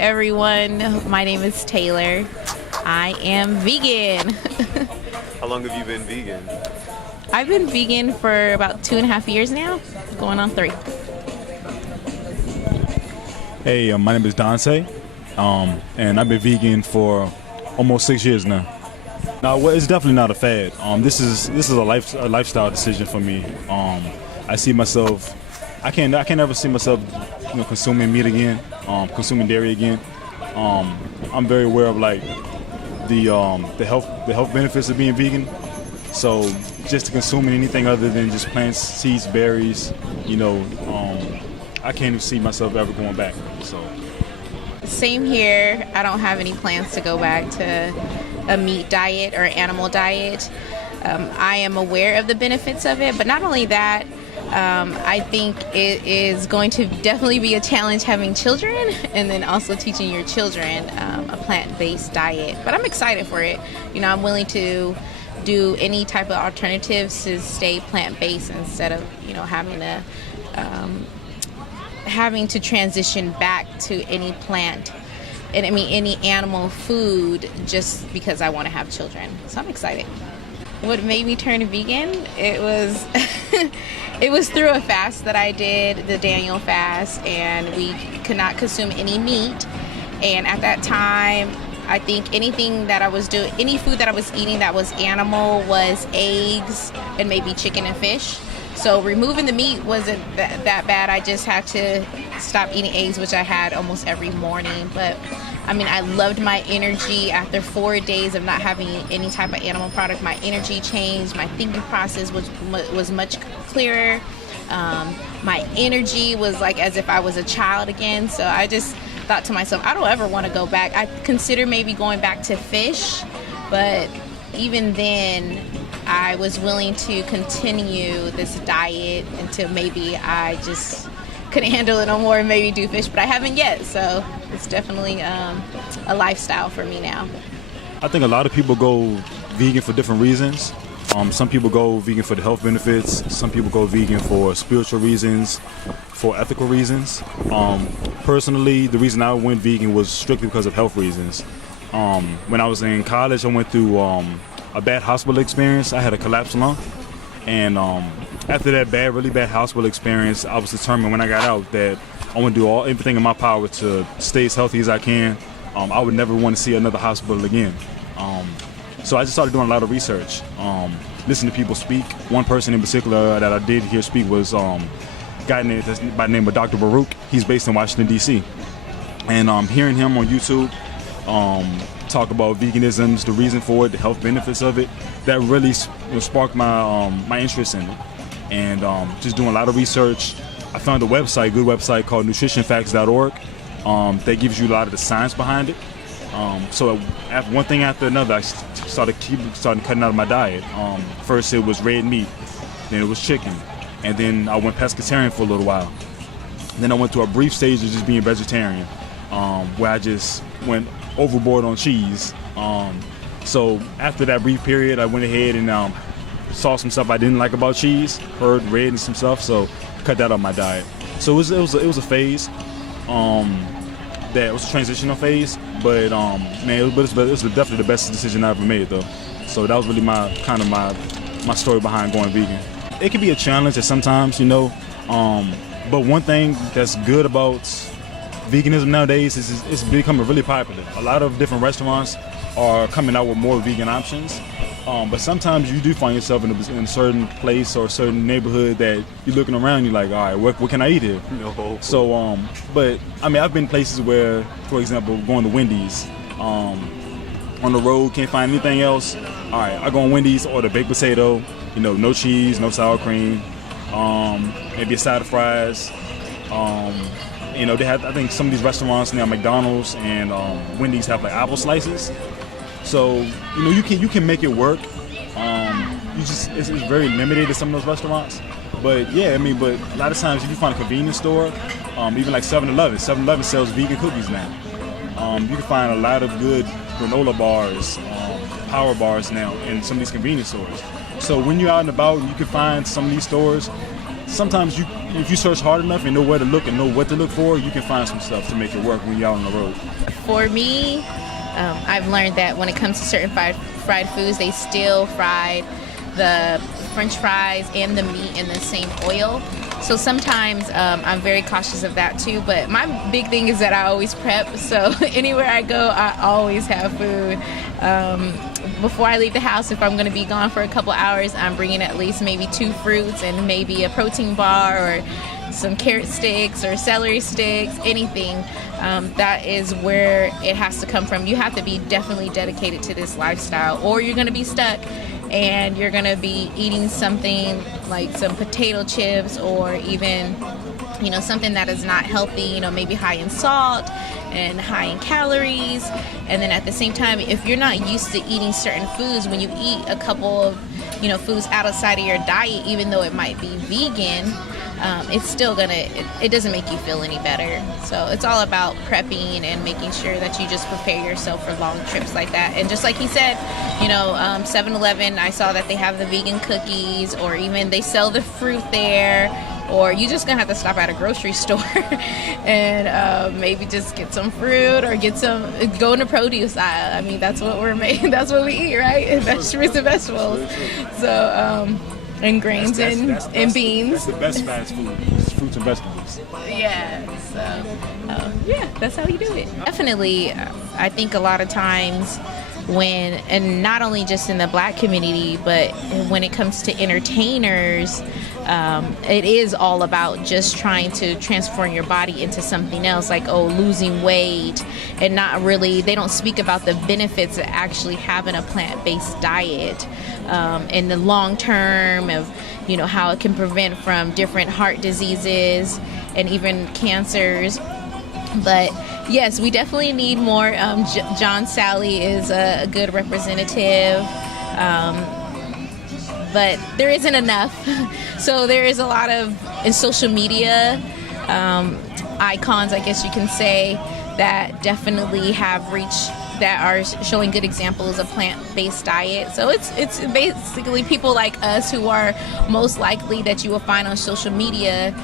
everyone. My name is Taylor. I am vegan. How long have you been vegan? I've been vegan for about 2.5 years now, going on 3. Hey, my name is Dante, and I've been vegan for almost 6 years now. Now, well, it's definitely not a fad. This is a lifestyle decision for me. I see myself. I can't ever see myself, consuming meat again, consuming dairy again. I'm very aware of like the health benefits of being vegan. So just to consuming anything other than just plants, seeds, berries, I can't even see myself ever going back. So Same here. I don't have any plans to go back to a meat diet or animal diet. I am aware of the benefits of it, but not only that, I think it is going to definitely be a challenge having children and then also teaching your children a plant-based diet. But I'm excited for it. I'm willing to do any type of alternatives to stay plant-based instead of, having to transition back to any plant and any animal food just because I want to have children. So I'm excited. What made me turn vegan? It was it was through a fast that I did, the Daniel fast, and we could not consume any meat. And at that time, I think anything that I was doing, any food that I was eating that was animal was eggs and maybe chicken and fish. So removing the meat wasn't that bad. I just had to stop eating eggs, which I had almost every morning. But I loved my energy after 4 days of not having any type of animal product. My energy changed. My thinking process was much clearer. My energy was like as if I was a child again. So I just thought to myself, I don't ever want to go back. I consider maybe going back to fish, but even then, I was willing to continue this diet until maybe I just couldn't handle it no more and maybe do fish, but I haven't yet. So it's definitely a lifestyle for me now. I think a lot of people go vegan for different reasons. Some people go vegan for the health benefits. Some people go vegan for spiritual reasons, for ethical reasons. Personally, the reason I went vegan was strictly because of health reasons. When I was in college, I went through a bad hospital experience. I had a collapsed lung, and after that really bad hospital experience, I was determined when I got out that I want to do everything in my power to stay as healthy as I can. I would never want to see another hospital again. So I just started doing a lot of research, listening to people speak. One person in particular that I did hear speak was a guy by the name of Dr. Baruch. He's based in Washington, D.C. And hearing him on YouTube talk about veganism, the reason for it, the health benefits of it, that really sparked my interest in it. And just doing a lot of research, I found a good website called nutritionfacts.org that gives you a lot of the science behind it. So after one thing after another, I started cutting out of my diet. First it was red meat, then it was chicken, and then I went pescatarian for a little while. Then I went to a brief stage of just being vegetarian, where I just went overboard on cheese. So after that brief period, I went ahead and saw some stuff I didn't like about cheese, read and some stuff, so cut that out of my diet. So it was a phase. That was a transitional phase, but it was definitely the best decision I ever made, though. So that was really my story behind going vegan. It can be a challenge at sometimes, but one thing that's good about veganism nowadays is it's becoming really popular. A lot of different restaurants are coming out with more vegan options. But sometimes you do find yourself in a certain place or a certain neighborhood that you're looking around, you're like, all right, what can I eat here? No. So, but I've been places where, for example, going to Wendy's, on the road, can't find anything else. All right, I go on Wendy's, order baked potato, no cheese, no sour cream, maybe a side of fries. They have, I think some of these restaurants now, McDonald's and Wendy's have like apple slices. So you can make it work. It's very limited to some of those restaurants. But yeah, but a lot of times if you find a convenience store, even like 7-Eleven. 7-Eleven sells vegan cookies now. You can find a lot of good granola bars, power bars now in some of these convenience stores. So when you're out and about, you can find some of these stores. sometimes if you search hard enough and know where to look and know what to look for, you can find some stuff to make it work when you're out on the road. For me, I've learned that when it comes to certain fried foods, they still fried the French fries and the meat in the same oil. So sometimes I'm very cautious of that too. But my big thing is that I always prep. So anywhere I go, I always have food. Before I leave the house, if I'm going to be gone for a couple hours, I'm bringing at least maybe 2 fruits and maybe a protein bar or some carrot sticks or celery sticks, anything. That is where it has to come from. You have to be definitely dedicated to this lifestyle, or you're going to be stuck and you're going to be eating something like some potato chips, or even, you know, something that is not healthy, you know, maybe high in salt and high in calories. And then at the same time, if you're not used to eating certain foods, when you eat a couple of, you know, foods outside of your diet, even though it might be vegan, it's still it doesn't make you feel any better. So it's all about prepping and making sure that you just prepare yourself for long trips like that. And just like he said, you know, 7-Eleven, I saw that they have the vegan cookies, or even they sell the fruit there. Or you just gonna have to stop at a grocery store and maybe just get some fruit, or go in the produce aisle. I mean, that's what we're made. That's what we eat, right? Fruits and vegetables. So and grains and beans. That's the best fast food. Is fruits and vegetables. Yeah. So yeah, that's how you do it. Definitely, I think a lot of times and not only just in the Black community, but when it comes to entertainers, it is all about just trying to transform your body into something else, like, losing weight, and not really, they don't speak about the benefits of actually having a plant-based diet in the long term, of, you know, how it can prevent from different heart diseases and even cancers. But yes, we definitely need more. John Sally is a good representative, but there isn't enough. So there is a lot of, in social media, icons, I guess you can say, that definitely have reached, that are showing good examples of plant-based diet. So it's basically people like us who are most likely that you will find on social media,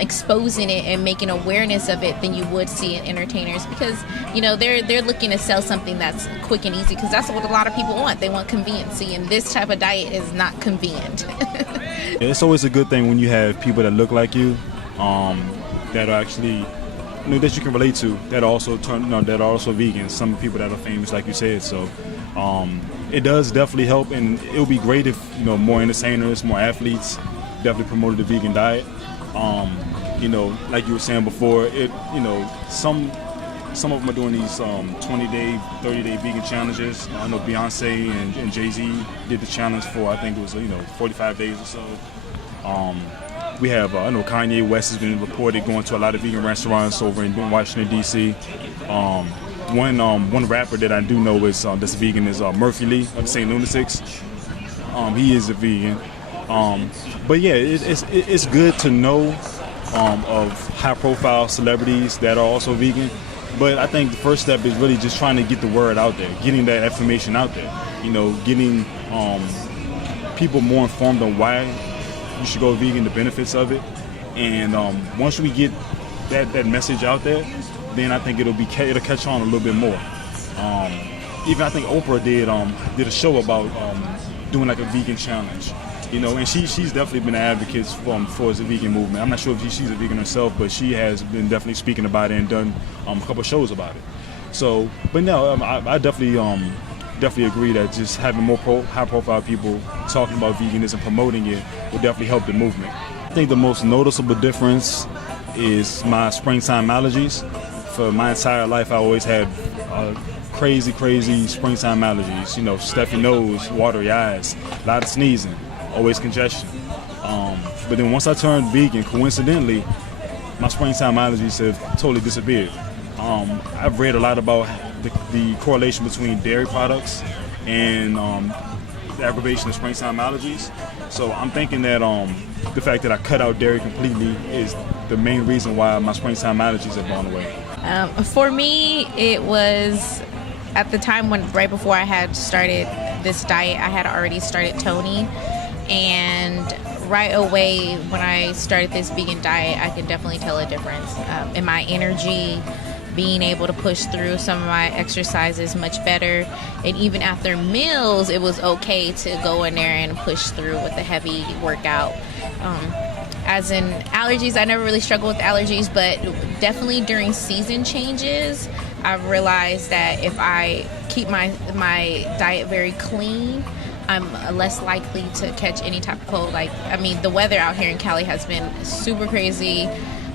exposing it and making awareness of it than you would see in entertainers, because, you know, they're looking to sell something that's quick and easy, because that's what a lot of people want. They want conveniency, and this type of diet is not convenient. It's always a good thing when you have people that look like you, that are actually, you know, that you can relate to, that are also that are also vegan. Some people that are famous, like you said. So it does definitely help, and it would be great if, you know, more entertainers, more athletes definitely promoted the vegan diet. You know, like you were saying before, you know, some of them are doing these 20-day, 30-day vegan challenges. I know Beyonce and Jay-Z did the challenge for, I think it was, you know, 45 days or so. We have, I know Kanye West has been reported going to a lot of vegan restaurants over in Washington, D.C. One rapper that I do know is that's vegan is Murphy Lee of the St. Lunatics. He is a vegan. But yeah, it's good to know of high-profile celebrities that are also vegan. But I think the first step is really just trying to get the word out there, getting that information out there. You know, getting people more informed on why you should go vegan, the benefits of it. And once we get that message out there, then I think it'll catch on a little bit more. Even I think Oprah did a show about doing like a vegan challenge, you know, and she's definitely been an advocate for the vegan movement. I'm not sure if she's a vegan herself, but she has been definitely speaking about it and done a couple shows about it. So, but no, I definitely agree that just having more high-profile people talking about veganism, promoting it, will definitely help the movement. I think the most noticeable difference is my springtime allergies. For my entire life, I always had crazy springtime allergies. You know, stuffy nose, watery eyes, a lot of sneezing, always congestion. But then once I turned vegan, coincidentally, my springtime allergies have totally disappeared. I've read a lot about the correlation between dairy products and the aggravation of springtime allergies. So I'm thinking that the fact that I cut out dairy completely is the main reason why my springtime allergies have gone away. For me, it was at the time right before I had started this diet, I had already started toning, and right away when I started this vegan diet, I can definitely tell a difference in my energy, being able to push through some of my exercises much better. And even after meals, it was okay to go in there and push through with a heavy workout. As in allergies, I never really struggled with allergies, but definitely during season changes, I've realized that if I keep my diet very clean, I'm less likely to catch any type of cold. Like, I mean, the weather out here in Cali has been super crazy.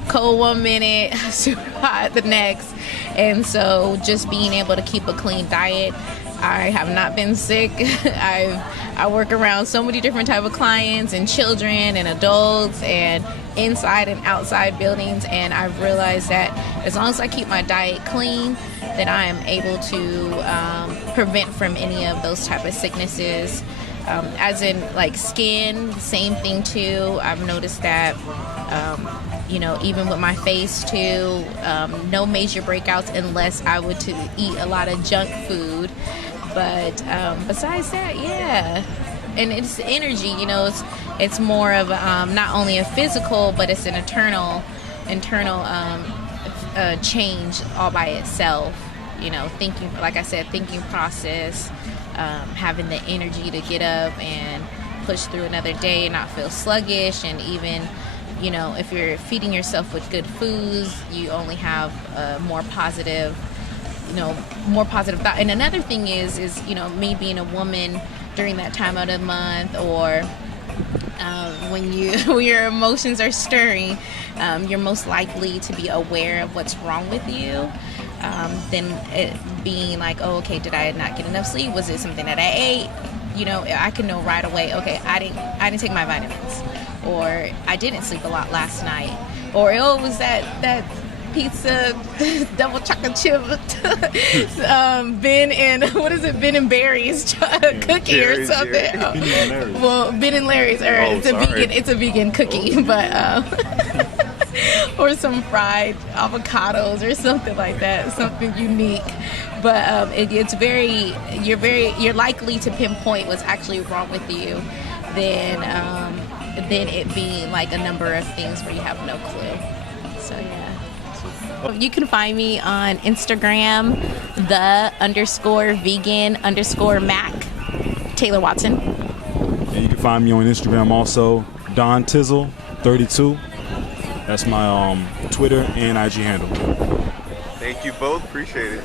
Cold one minute, super hot the next. And so just being able to keep a clean diet, I have not been sick. I work around so many different type of clients and children and adults and inside and outside buildings, and I've realized that as long as I keep my diet clean, then I am able to prevent from any of those type of sicknesses. As in like skin, same thing too. I've noticed that even with my face too, no major breakouts unless I were to eat a lot of junk food. But besides that, yeah. And it's energy, it's more of not only a physical, but it's an internal change all by itself. Thinking, like I said, thinking process, having the energy to get up and push through another day and not feel sluggish. And even, if you're feeding yourself with good foods, you only have more positive thought. And another thing is me being a woman during that time of the month, or when your emotions are stirring, you're most likely to be aware of what's wrong with you. Then it being like, oh, okay, did I not get enough sleep? Was it something that I ate? I can know right away, okay, I didn't take my vitamins, or I didn't sleep a lot last night, or it was that pizza double chocolate chip Ben and Barry's cookie or something. Ben and Larry's, or it's a vegan cookie, but or some fried avocados or something like that, something unique. But you're likely to pinpoint what's actually wrong with you than it being like a number of things where you have no clue. So yeah. You can find me on Instagram, _vegan_Mac, Taylor Watson. And you can find me on Instagram also, DonTizzle32. That's my Twitter and IG handle. Thank you both. Appreciate it.